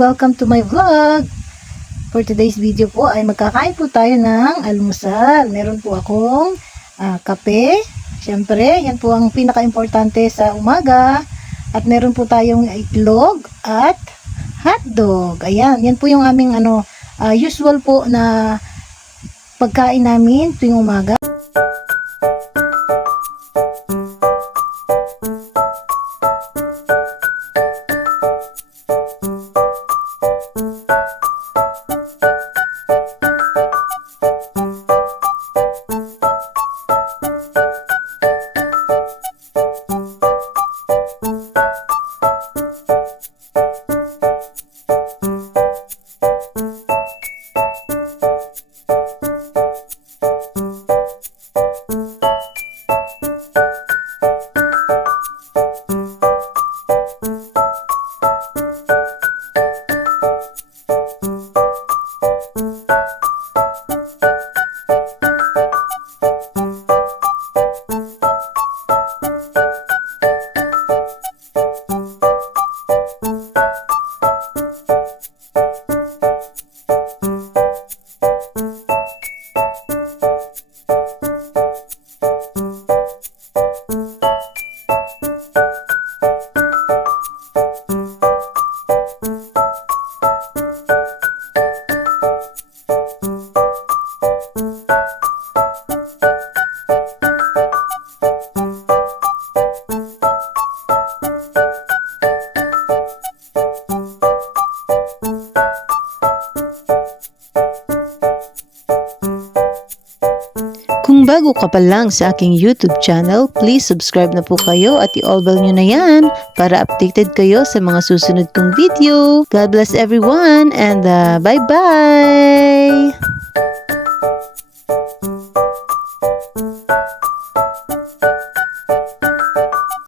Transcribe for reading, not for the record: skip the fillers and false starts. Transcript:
Welcome to my vlog. For today's video po ay magkakain po tayo ng almusal. Meron po akong kape. Siyempre, yan po ang pinaka-importante sa umaga. At meron po tayong itlog at hotdog. Ayan, yan po yung aming usual po na pagkain namin tuwing umaga. Kung bago ka pa lang sa aking YouTube channel, please subscribe na po kayo at i-all bell nyo na yan para updated kayo sa mga susunod kong video. God bless everyone and bye-bye!